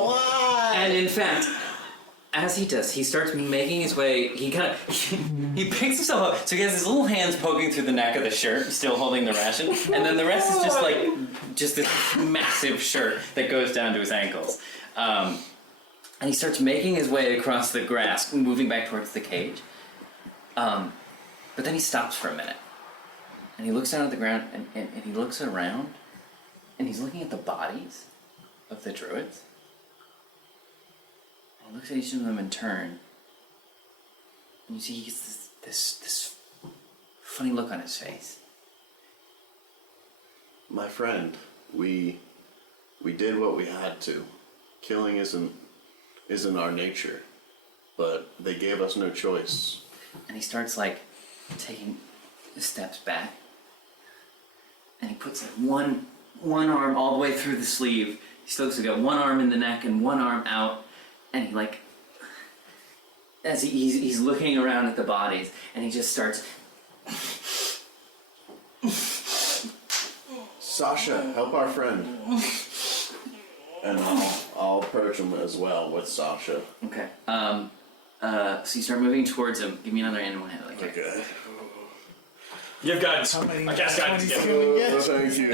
Why? And in fact, as he does, he starts making his way. He picks himself up, so he has his little hands poking through the neck of the shirt, still holding the ration, and then the rest is just this massive shirt that goes down to his ankles. And he starts making his way across the grass, moving back towards the cage. But then he stops for a minute, and he looks down at the ground, and he looks around, and he's looking at the bodies of the druids. He looks at each of them in turn, and you see he gets this funny look on his face. My friend, we did what we had to. Killing isn't our nature, but they gave us no choice. And he starts taking steps back, and he puts one arm all the way through the sleeve. He still got one arm in the neck and one arm out, and he as he's looking around at the bodies, and he just starts. Sasha, help our friend. And I'll approach him as well with Sasha. Okay. So you start moving towards him. Give me another animal handling. Okay. You have guidance. How many I cast guidance points again. can we get? Thank you.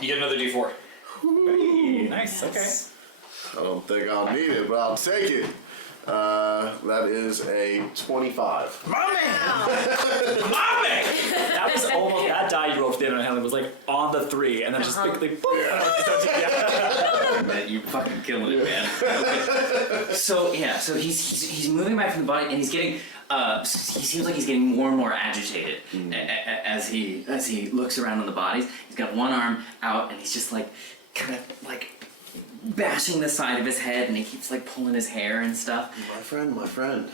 You get another D4. Hey, nice. Okay. I don't think I'll need it, but I'll take it. That is a 25. That was almost that die you rolled for the animal handling was on the 3, and then just quickly. Boom, Man, you're fucking killing it, man. Okay. So he's moving back from the body, and he's getting. He seems like he's getting more and more agitated as he looks around on the bodies. He's got one arm out, and he's just kind of bashing the side of his head, and he keeps pulling his hair and stuff. My friend.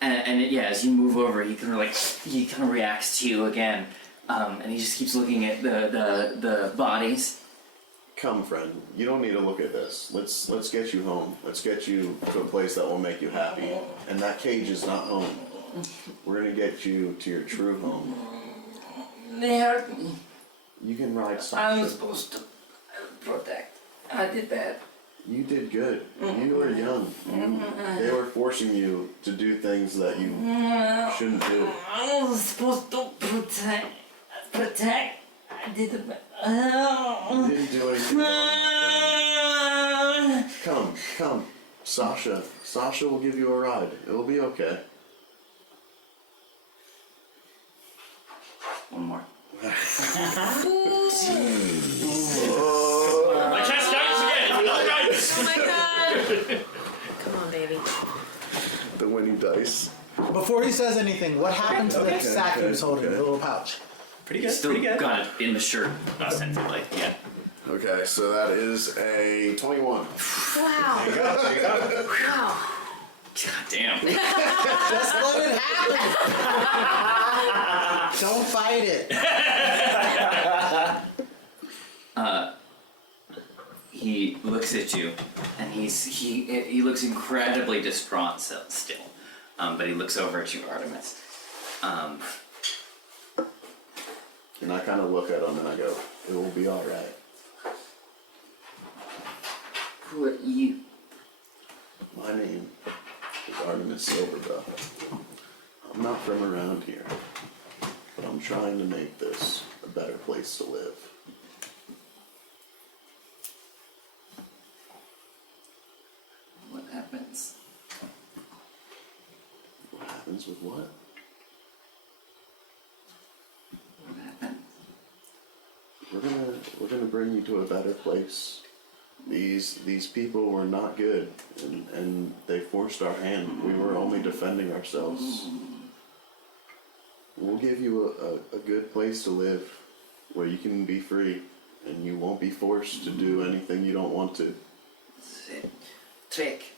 And as you move over, he kind of reacts to you again, and he just keeps looking at the bodies. Come, friend. You don't need to look at this. Let's get you home. Let's get you to a place that will make you happy. And that cage is not home. We're gonna get you to your true home. You can ride I Sasha. was supposed to protect. I did bad. You did good. You were young. They were forcing you to do things that you shouldn't do. I was supposed to protect. I did bad. You didn't do anything wrong. Come. Sasha will give you a ride. It'll be okay. One more. My chest dice again. Another dice. Oh my god! Come on, baby. The Winnie dice. Before he says anything, what happened to the sack he was holding, the little pouch? Pretty good. Still Pretty good. got it in the shirt, ostensibly. Yeah. Okay, so that is a 21. Wow. Wow. God damn. Just let it happen. Don't fight it. He looks at you, and he looks incredibly distraught still. But he looks over at you, Artemis. And I kind of look at him and I go, it will be alright. Who are you? My name is Artemis Silverbow. I'm not from around here, but I'm trying to make this a better place to live. What happens? What happens with what? What happens? We're gonna bring you to a better place. These people were not good, and they forced our hand. We were only defending ourselves. We'll give you a good place to live, where you can be free, and you won't be forced to do anything you don't want to. Trick.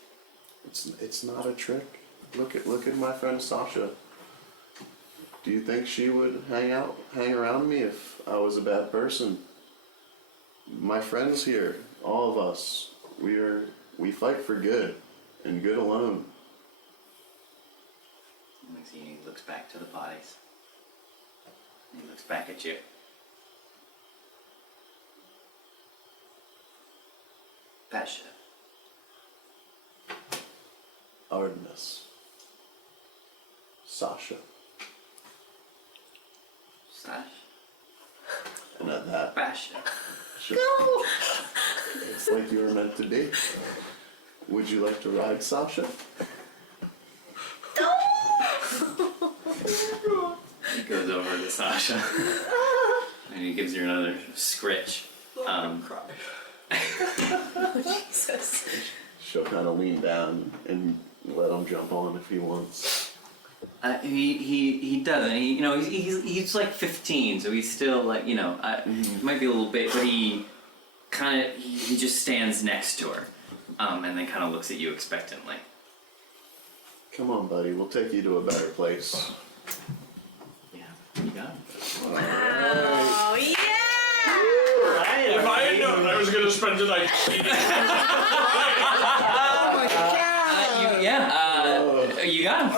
It's not a trick. Look at my friend Sasha. Do you think she would hang around me if I was a bad person? My friends here, all of us, we fight for good, and good alone. He looks back to the bodies. He looks back at you. Pasha. Artemis. Sasha. Sasha. And at that, Pasha. it's like you were meant to be. Would you like to ride Sasha? He goes over to Sasha. And he gives you another scritch. Oh, Jesus. She'll kind of lean down and let him jump on if he wants. He doesn't. He's like 15, so he's still like, might be a little bit, but he just stands next to her, and then kind of looks at you expectantly. Come on, buddy. We'll take you to a better place. Yeah, you got it. Oh, yeah! If I had known I was going to spend the night cheating. You got him.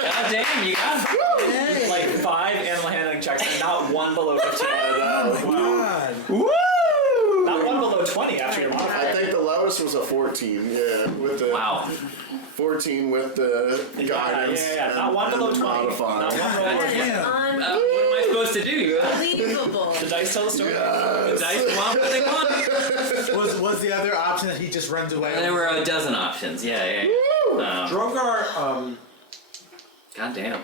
God damn, you got him. Like 5 animal handling checks and not one below 15. God. Woo! Not one below 20 after your I modifier. think the lowest was a 14. Yeah, with the Wow. 14 with the guidance. Yeah. Not one below 20. Modifier. Not one below 20. That What am I supposed to do? is unbelievable. The dice tell the story. The dice want what they want. Was the other option that he just runs away? There were a dozen options. Yeah. Drogar, God damn.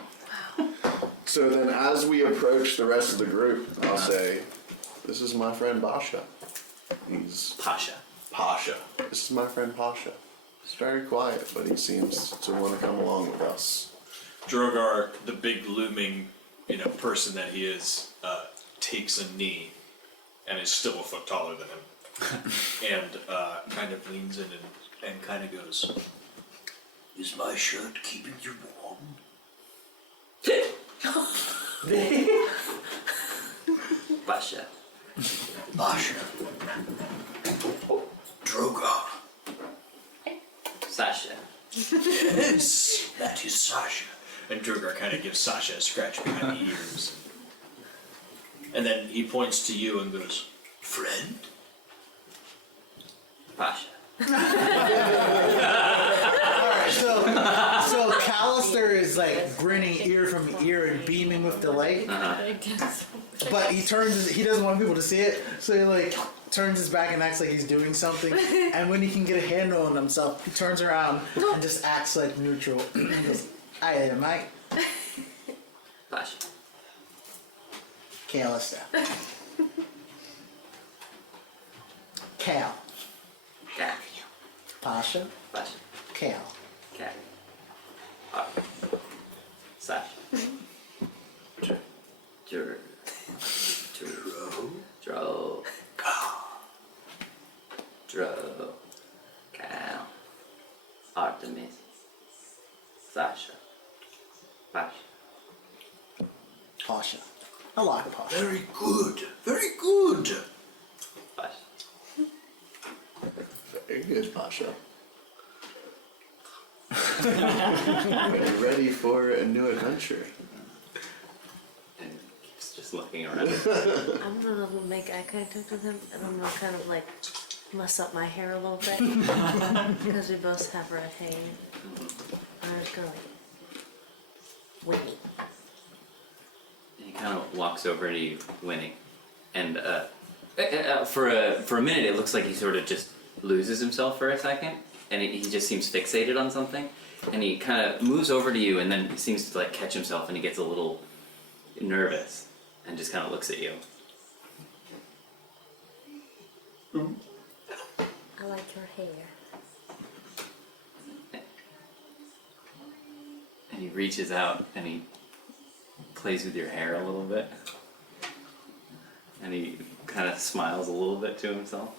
So then as we approach the rest of the group, I'll say, this is my friend Basha. He's Pasha. Pasha. This is my friend Pasha. He's very quiet, but he seems to want to come along with us. Drogar, the big looming, person that he is, takes a knee and is still a foot taller than him. And kind of leans in and kind of goes, "Is my shirt keeping you warm?" Pasha. Basha. Drogar. Sasha. Yes, that is Sasha. And Drogar kind of gives Sasha a scratch behind the ears. And then he points to you and goes, "Friend?" Pasha. Alright, so Callister is like grinning ear from ear and beaming with delight. But he doesn't want people to see it, so he like turns his back and acts like he's doing something. And when he can get a handle on himself, he turns around and just acts like neutral. And goes, "Hi there, Mike." Pasha. Callister. Cal. Cat. Pasha. Pasha. Cal. Cat. Sasha. Dro. Cal. Artemis. Sasha. Pasha. Pasha. I like Pasha. Very good. Very good. Pasha. Very good, Pasha. Are you ready for a new adventure? And keeps just looking around. I'm gonna make eye contact with him, and I'm gonna kind of like muss up my hair a little bit because we both have red hair. And I'm just gonna like Winnie. He kind of walks over to you, Winnie, and for a minute it looks like he sort of just loses himself for a second, and he just seems fixated on something, and he kind of moves over to you, and then he seems to like catch himself, and he gets a little nervous, and just kind of looks at you. I like your hair. And he reaches out and he plays with your hair a little bit. And he kind of smiles a little bit to himself.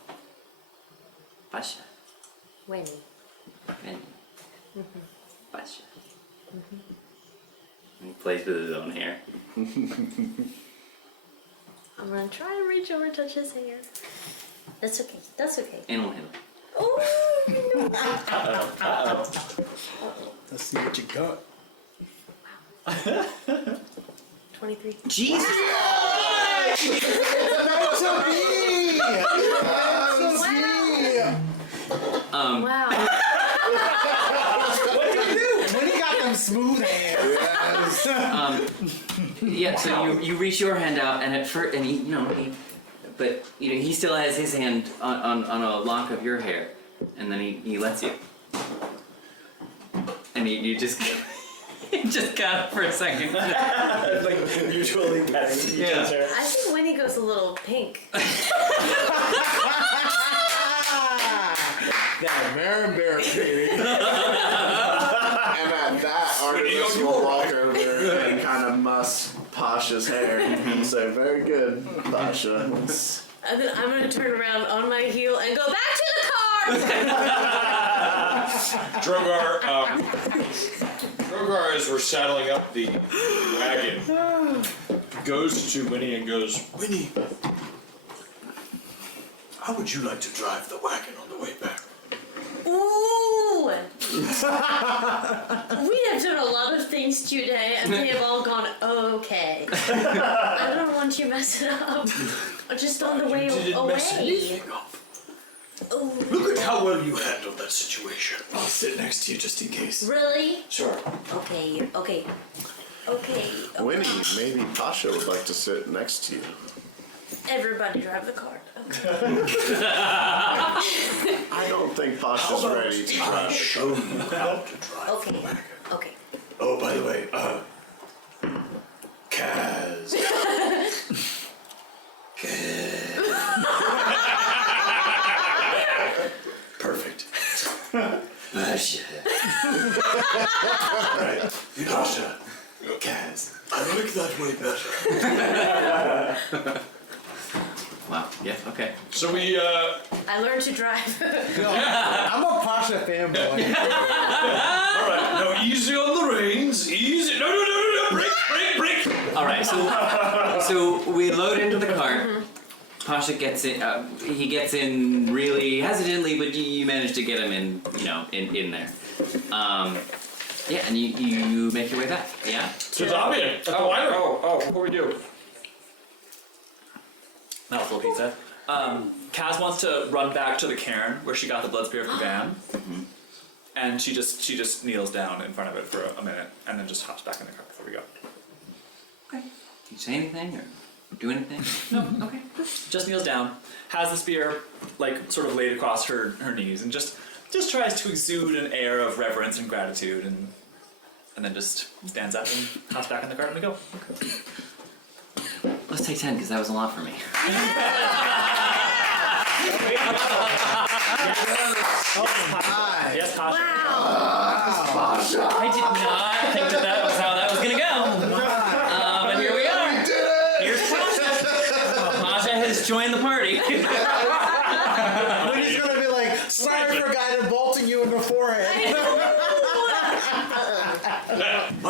Pasha. Winnie. Winnie. Pasha. And he plays with his own hair. I'm gonna try and reach over and touch his hair. That's okay. That's okay. Animal handle. Oh! Let's see what you got. 23. Jesus! That's so me! Wow. What did you do? When he got them smooth hands. Yeah, so you reach your hand out, and at first, and he still has his hand on a lock of your hair, and then he lets you, and you just you just got it for a second. Like mutually petting each Yeah. other. I think Winnie goes a little pink. That Marin Bear baby. And at that, Artemis will walk over and kind of muss Pasha's hair and say, "Very good, Pasha." And then I'm gonna turn around on my heel and go back to the car! Drogar, as we're saddling up the wagon, goes to Winnie and goes, "Winnie, how would you like to drive the wagon on the way back?" Ooh! We have done a lot of things today and they have all gone okay. I don't want you messing up. Just on the way You didn't away. mess anything up. Ooh. Look at how well you handled that situation. I'll sit next to you just in case. Really? Sure. Okay. Winnie, maybe Pasha would like to sit next to you. Everybody drive the car. Okay. I don't think Pasha's ready to I drive. show you how to drive Okay. the wagon. Okay. Oh, by the way, Kaz. Perfect. Pasha. Right. Pasha. Kaz. I like that way better. Wow. Yeah. Okay. So we, I learned to drive. Yo, I'm a Pasha fanboy. all right, no, easy on the reins, easy. No, break. All right. So we load into the car. Pasha gets in. He gets in really hesitantly, but you manage to get him in. In there. Yeah, and you make your way back. Yeah. To Davian, at the winery. Oh, what do we do? Mouthful of pizza. Kaz wants to run back to the cairn where she got the blood spear from Van. And she just kneels down in front of it for a minute and then just hops back in the car before we go. Okay. Do you say anything or do anything? No, okay. Just kneels down, has the spear like sort of laid across her knees, and just tries to exude an air of reverence and gratitude, and then just stands up and hops back in the cart and we go. Let's take 10 because that was a lot for me. Yes, Sasha. I did not think that was how that was gonna go. But here we are. Here's Sasha. Sasha has joined the party. Winnie's gonna be like, sorry for guy to bolting you in the forehead. I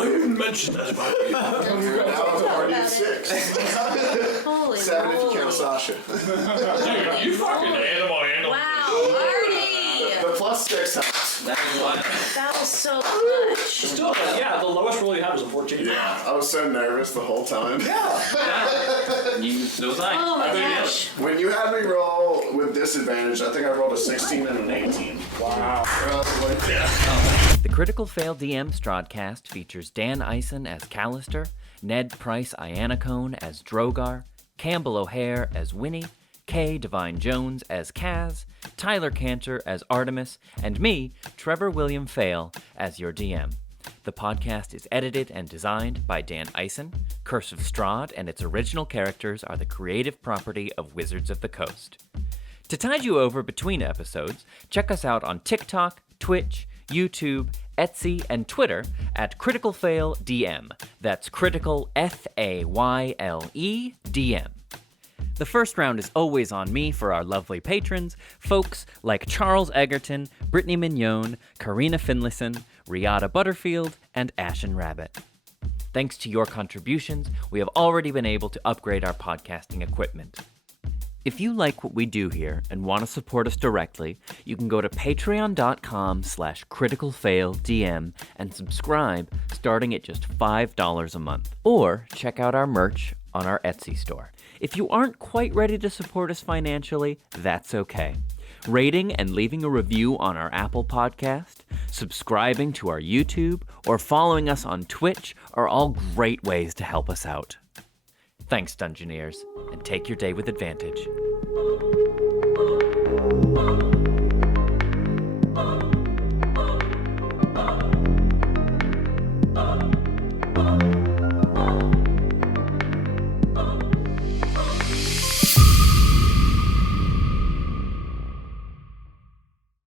didn't mention that about you. We're now at a party of 6. Holy 7 if you count moly. Sasha. Dude, you fucking animal. Wow, party! The plus 6 helps. That was fun. That was so much. Still, yeah, the lowest roll you had was a 14. Yeah, I was so nervous the whole time. So was I. Oh my gosh. When you had me roll with disadvantage, I think I rolled a 16 and an 18. Wow. The Critical Fail DM Strahdcast features Dan Ison as Callister, Ned Pryce Ianacone as Drogar, Campbell O'Hare as Winnie, Kay Devine-Jones as Kaz, Tyler Kanter as Artemis, and me, Trevor William Fayle, as your DM. The podcast is edited and designed by Dan Ison. Curse of Strahd and its original characters are the creative property of Wizards of the Coast. To tide you over between episodes, check us out on TikTok, Twitch, YouTube, Etsy, and Twitter at Critical Fail DM. That's Critical Fayle DM. The first round is always on me for our lovely patrons, folks like Charles Egerton, Brittany Mignon, Karina Finlayson, Riata Butterfield, and Ashen Rabbit. Thanks to your contributions, we have already been able to upgrade our podcasting equipment. If you like what we do here and want to support us directly, you can go to patreon.com/criticalfaildm and subscribe starting at just $5 a month. Or check out our merch on our Etsy store. If you aren't quite ready to support us financially, that's okay. Rating and leaving a review on our Apple podcast, subscribing to our YouTube, or following us on Twitch are all great ways to help us out. Thanks, Dungeoneers, and take your day with advantage.